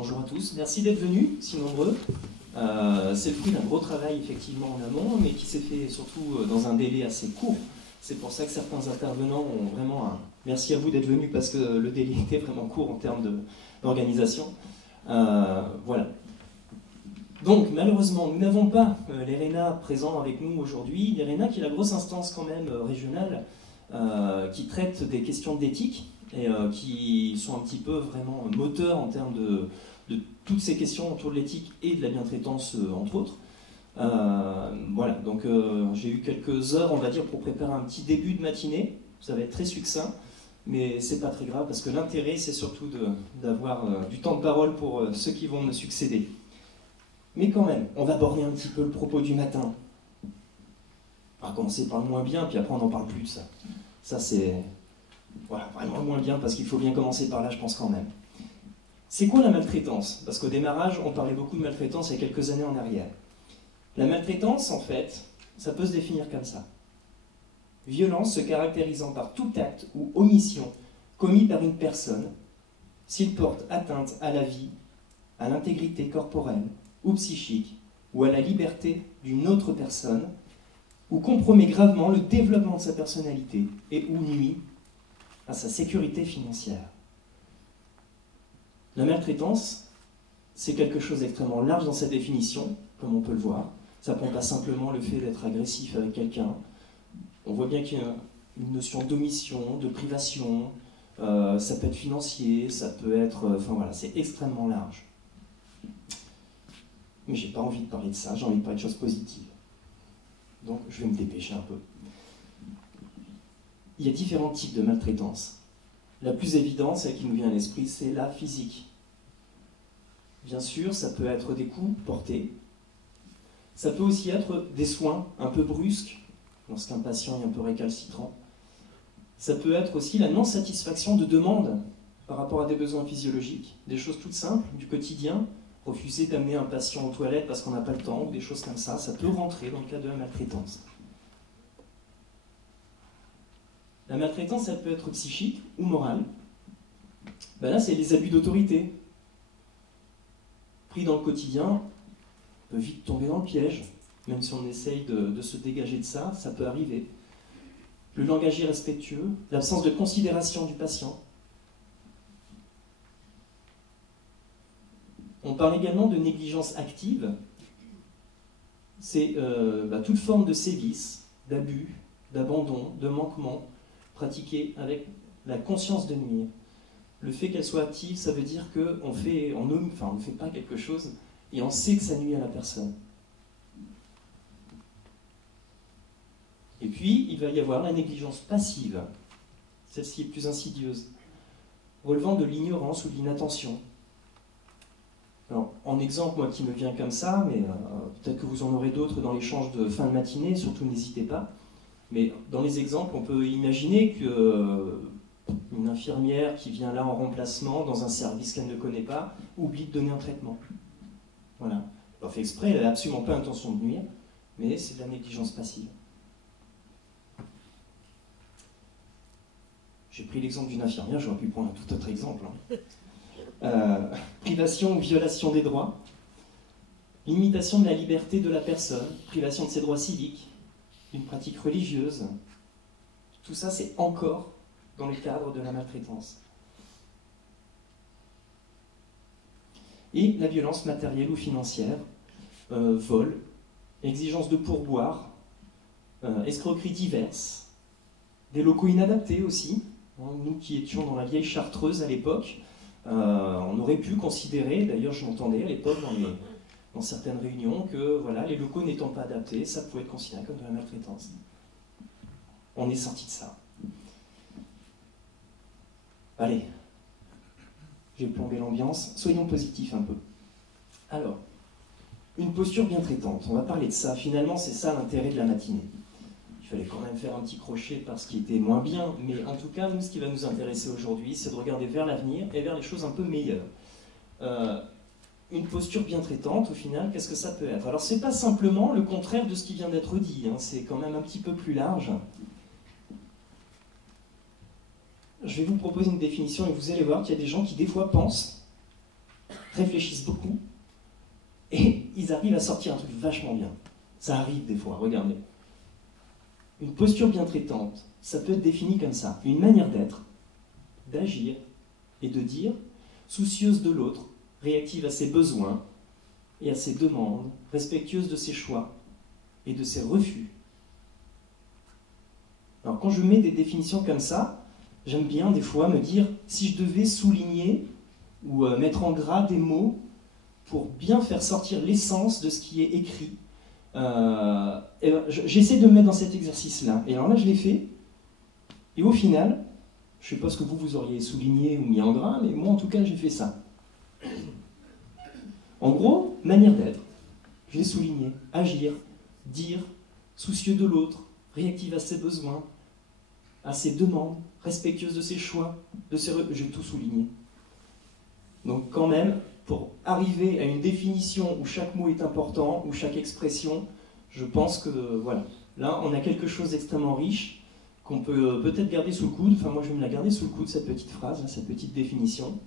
Bonjour à tous, merci d'être venus, si nombreux. C'est le fruit d'un gros travail effectivement en amont, mais qui s'est fait surtout dans un délai assez court. C'est pour ça que certains intervenants ont vraiment un... Merci à vous d'être venus parce que le délai était vraiment court en termes d'organisation. Voilà. Donc malheureusement, nous n'avons pas l'ERENA présent avec nous aujourd'hui. L'ERENA qui est la grosse instance quand même régionale qui traite des questions d'éthique et qui sont un petit peu vraiment moteurs en termes de toutes ces questions autour de l'éthique et de la bientraitance entre autres. Voilà, donc j'ai eu quelques heures, on va dire, pour préparer un petit début de matinée. Ça va être très succinct, mais c'est pas très grave parce que l'intérêt, c'est surtout d'avoir du temps de parole pour ceux qui vont me succéder. Mais quand même, on va aborder un petit peu le propos du matin. On va commencer par le moins bien, puis après on n'en parle plus de ça. Ça c'est voilà, vraiment le moins bien, parce qu'il faut bien commencer par là, je pense quand même. C'est quoi la maltraitance? Parce qu'au démarrage, on parlait beaucoup de maltraitance il y a quelques années en arrière. La maltraitance, en fait, ça peut se définir comme ça. Violence se caractérisant par tout acte ou omission commis par une personne, s'il porte atteinte à la vie, à l'intégrité corporelle ou psychique, ou à la liberté d'une autre personne, ou compromet gravement le développement de sa personnalité et ou nuit à sa sécurité financière. La maltraitance, c'est quelque chose d'extrêmement large dans sa définition, comme on peut le voir. Ça ne prend pas simplement le fait d'être agressif avec quelqu'un. On voit bien qu'il y a une notion d'omission, de privation, ça peut être financier, ça peut être... Enfin voilà, c'est extrêmement large. Mais j'ai pas envie de parler de ça, j'ai envie de parler de choses positives. Donc je vais me dépêcher un peu. Il y a différents types de maltraitance. La plus évidente, celle qui nous vient à l'esprit, c'est la physique. Bien sûr, ça peut être des coups portés. Ça peut aussi être des soins un peu brusques, lorsqu'un patient est un peu récalcitrant. Ça peut être aussi la non-satisfaction de demandes par rapport à des besoins physiologiques, des choses toutes simples, du quotidien, refuser d'amener un patient aux toilettes parce qu'on n'a pas le temps, ou des choses comme ça peut rentrer dans le cadre de la maltraitance. La maltraitance, elle peut être psychique ou morale. Ben là, c'est les abus d'autorité. Pris dans le quotidien, on peut vite tomber dans le piège. Même si on essaye de se dégager de ça, ça peut arriver. Le langage irrespectueux, l'absence de considération du patient. On parle également de négligence active. C'est toute forme de sévice, d'abus, d'abandon, de manquement, pratiquée avec la conscience de nuire. Le fait qu'elle soit active, ça veut dire qu'on ne fait pas quelque chose et on sait que ça nuit à la personne. Et puis, il va y avoir la négligence passive. Celle-ci est plus insidieuse, relevant de l'ignorance ou de l'inattention. Alors, en exemple, moi qui me vient comme ça, mais peut-être que vous en aurez d'autres dans l'échange de fin de matinée, surtout n'hésitez pas. Mais dans les exemples, on peut imaginer qu'une infirmière qui vient là en remplacement dans un service qu'elle ne connaît pas, oublie de donner un traitement. Voilà. Elle n'a pas fait exprès, elle n'a absolument pas l'intention de nuire, mais c'est de la négligence passive. J'ai pris l'exemple d'une infirmière, j'aurais pu prendre un tout autre exemple. Privation ou violation des droits, limitation de la liberté de la personne, privation de ses droits civiques, une pratique religieuse, tout ça c'est encore dans le cadre de la maltraitance. Et la violence matérielle ou financière, vol, exigence de pourboire, escroqueries diverses, des locaux inadaptés aussi. Nous qui étions dans la vieille Chartreuse à l'époque, on aurait pu considérer, d'ailleurs je l'entendais à l'époque dans certaines réunions, que voilà, les locaux n'étant pas adaptés, ça pouvait être considéré comme de la maltraitance. On est sorti de ça. Allez, j'ai plombé l'ambiance, soyons positifs un peu. Alors, une posture bien traitante, on va parler de ça, finalement c'est ça l'intérêt de la matinée. Il fallait quand même faire un petit crochet par ce qui était moins bien, mais en tout cas, nous, ce qui va nous intéresser aujourd'hui, c'est de regarder vers l'avenir et vers les choses un peu meilleures. Une posture bien traitante, au final, qu'est-ce que ça peut être? Alors, c'est pas simplement le contraire de ce qui vient d'être dit, hein, c'est quand même un petit peu plus large. Je vais vous proposer une définition et vous allez voir qu'il y a des gens qui, des fois, pensent réfléchissent beaucoup, et ils arrivent à sortir un truc vachement bien. Ça arrive des fois, regardez. Une posture bien traitante, ça peut être défini comme ça. Une manière d'être, d'agir et de dire, soucieuse de l'autre, réactive à ses besoins et à ses demandes, respectueuse de ses choix et de ses refus. Alors quand je mets des définitions comme ça, j'aime bien des fois me dire, si je devais souligner ou mettre en gras des mots pour bien faire sortir l'essence de ce qui est écrit, j'essaie de me mettre dans cet exercice-là. Et alors là, je l'ai fait, et au final, je ne sais pas ce que vous auriez souligné ou mis en gras, mais moi en tout cas, j'ai fait ça. En gros, manière d'être, j'ai souligné, agir, dire, soucieux de l'autre, réactive à ses besoins, à ses demandes, respectueuse de ses choix, j'ai tout souligné. Donc quand même, pour arriver à une définition où chaque mot est important, où chaque expression, je pense que, voilà, là on a quelque chose d'extrêmement riche, qu'on peut peut-être garder sous le coude, enfin moi je vais me la garder sous le coude, cette petite phrase, cette petite définition,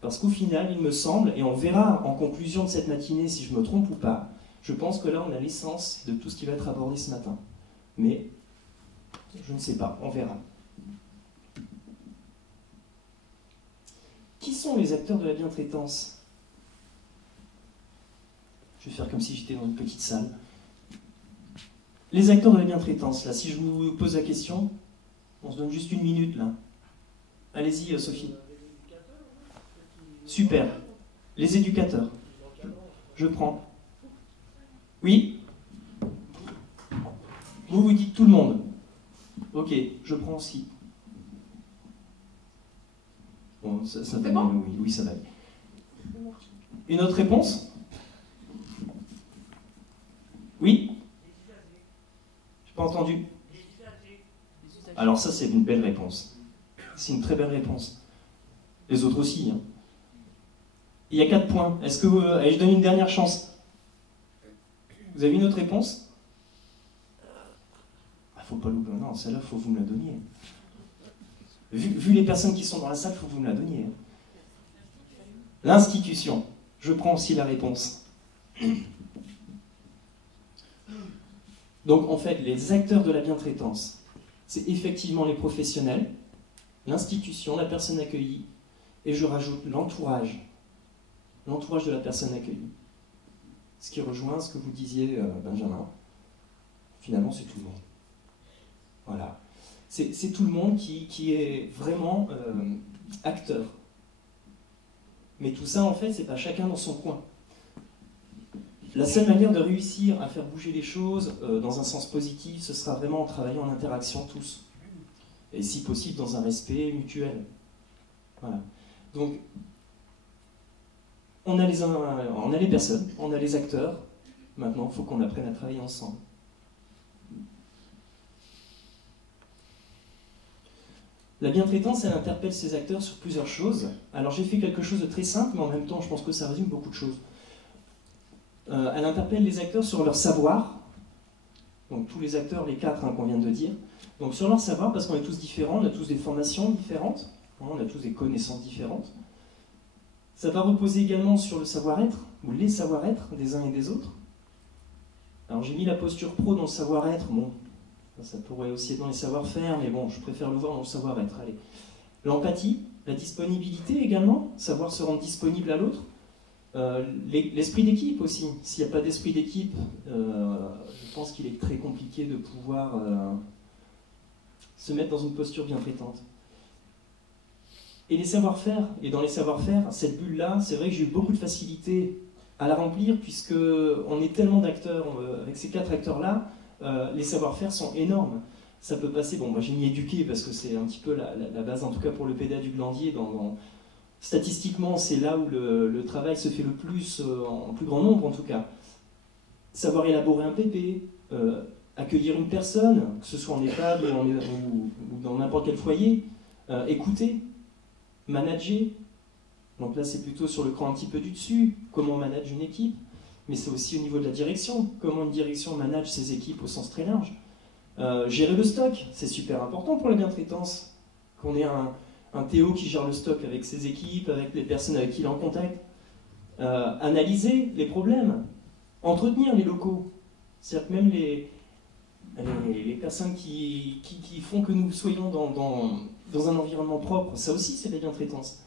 parce qu'au final, il me semble, et on verra en conclusion de cette matinée si je me trompe ou pas, je pense que là on a l'essence de tout ce qui va être abordé ce matin. Mais, je ne sais pas, on verra. Qui sont les acteurs de la bientraitance? Je vais faire comme si j'étais dans une petite salle. Les acteurs de la bientraitance, là, si je vous pose la question, on se donne juste une minute, là. Allez-y, Sophie. Super. Les éducateurs. Je prends. Oui? Vous dites tout le monde. Ok, je prends aussi. Bon, ça va aller, bon oui, ça va aller. Une autre réponse? Oui? J'ai pas entendu. Alors ça, c'est une belle réponse. C'est une très belle réponse. Les autres aussi. Hein. Il y a 4 points. Est-ce que allez, je donne une dernière chance. Vous avez une autre réponse? Faut pas louper. Non, celle-là, il faut que vous me la donniez. Vu les personnes qui sont dans la salle, il faut que vous me la donniez. L'institution. Je prends aussi la réponse. Donc, en fait, les acteurs de la bientraitance, c'est effectivement les professionnels, l'institution, la personne accueillie, et je rajoute l'entourage de la personne accueillie. Ce qui rejoint ce que vous disiez, Benjamin. Finalement, c'est tout le monde. Voilà. C'est tout le monde qui est vraiment acteur. Mais tout ça, en fait, c'est pas chacun dans son coin. La seule manière de réussir à faire bouger les choses dans un sens positif, ce sera vraiment en travaillant en interaction tous. Et si possible, dans un respect mutuel. Voilà. Donc, on a les personnes, on a les acteurs. Maintenant, il faut qu'on apprenne à travailler ensemble. La bientraitance, elle interpelle ses acteurs sur plusieurs choses. Alors j'ai fait quelque chose de très simple, mais en même temps, je pense que ça résume beaucoup de choses. Elle interpelle les acteurs sur leur savoir. Donc tous les acteurs, les 4 qu'on vient de dire. Donc sur leur savoir, parce qu'on est tous différents, on a tous des formations différentes, on a tous des connaissances différentes. Ça va reposer également sur le savoir-être, ou les savoir-être des uns et des autres. Alors j'ai mis la posture pro dans le savoir-être, bon, ça pourrait aussi être dans les savoir-faire, mais bon, je préfère le voir dans le savoir-être. Allez. L'empathie, la disponibilité également, savoir se rendre disponible à l'autre. L'esprit d'équipe aussi. S'il n'y a pas d'esprit d'équipe, je pense qu'il est très compliqué de pouvoir se mettre dans une posture bientraitante. Et les savoir-faire, et dans les savoir-faire, cette bulle-là, c'est vrai que j'ai eu beaucoup de facilité à la remplir, puisque on est tellement d'acteurs, avec ces 4 acteurs-là, les savoir-faire sont énormes. Ça peut passer, bon, moi j'ai mis éduquer parce que c'est un petit peu la base, en tout cas pour le PDA du Glandier. Statistiquement, c'est là où le travail se fait le plus, en plus grand nombre en tout cas. Savoir élaborer un PP, accueillir une personne, que ce soit en EHPAD ou dans n'importe quel foyer, écouter, manager. Donc là, c'est plutôt sur le cran un petit peu du dessus, comment on manage une équipe. Mais c'est aussi au niveau de la direction, comment une direction manage ses équipes au sens très large. Gérer le stock, c'est super important pour la bientraitance. Qu'on ait un Théo qui gère le stock avec ses équipes, avec les personnes avec qui il est en contact. analyser les problèmes, entretenir les locaux. C'est-à-dire que même les personnes qui font que nous soyons dans un environnement propre, ça aussi c'est de la bientraitance.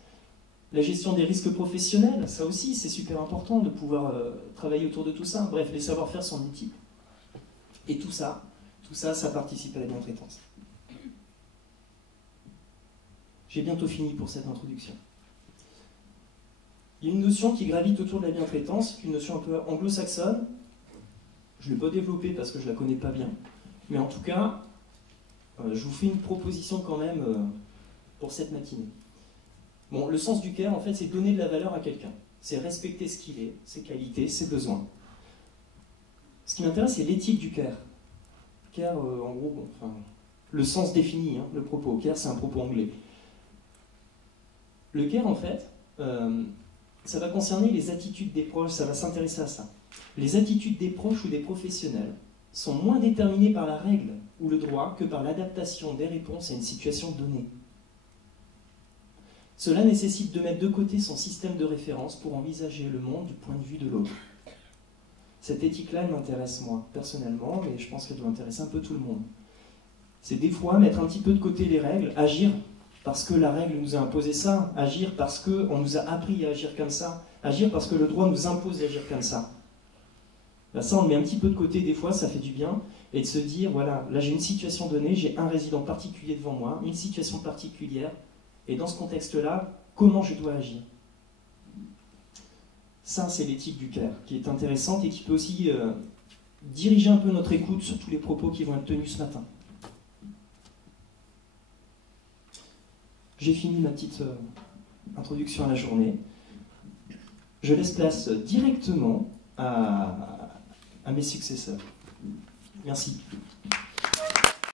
La gestion des risques professionnels, ça aussi c'est super important de pouvoir travailler autour de tout ça. Bref, les savoir-faire sont multiples. Et tout ça, ça participe à la bientraitance. J'ai bientôt fini pour cette introduction. Il y a une notion qui gravite autour de la bientraitance, une notion un peu anglo-saxonne. Je ne l'ai pas développée parce que je ne la connais pas bien. Mais en tout cas, je vous fais une proposition quand même pour cette matinée. Bon, le sens du care, en fait, c'est donner de la valeur à quelqu'un. C'est respecter ce qu'il est, ses qualités, ses besoins. Ce qui m'intéresse, c'est l'éthique du care. Care, en gros, bon, enfin, le sens défini, hein, le propos. Care, c'est un propos anglais. Le care, en fait, ça va concerner les attitudes des proches, ça va s'intéresser à ça. Les attitudes des proches ou des professionnels sont moins déterminées par la règle ou le droit que par l'adaptation des réponses à une situation donnée. Cela nécessite de mettre de côté son système de référence pour envisager le monde du point de vue de l'autre. Cette éthique-là, elle m'intéresse moi, personnellement, mais je pense qu'elle doit intéresser un peu tout le monde. C'est des fois mettre un petit peu de côté les règles, agir parce que la règle nous a imposé ça, agir parce qu'on nous a appris à agir comme ça, agir parce que le droit nous impose d'agir comme ça. Là, ça, on le met un petit peu de côté, des fois, ça fait du bien, et de se dire, voilà, là j'ai une situation donnée, j'ai un résident particulier devant moi, une situation particulière, et dans ce contexte-là, comment je dois agir? Ça, c'est l'éthique du care, qui est intéressante et qui peut aussi diriger un peu notre écoute sur tous les propos qui vont être tenus ce matin. J'ai fini ma petite introduction à la journée. Je laisse place directement à mes successeurs. Merci.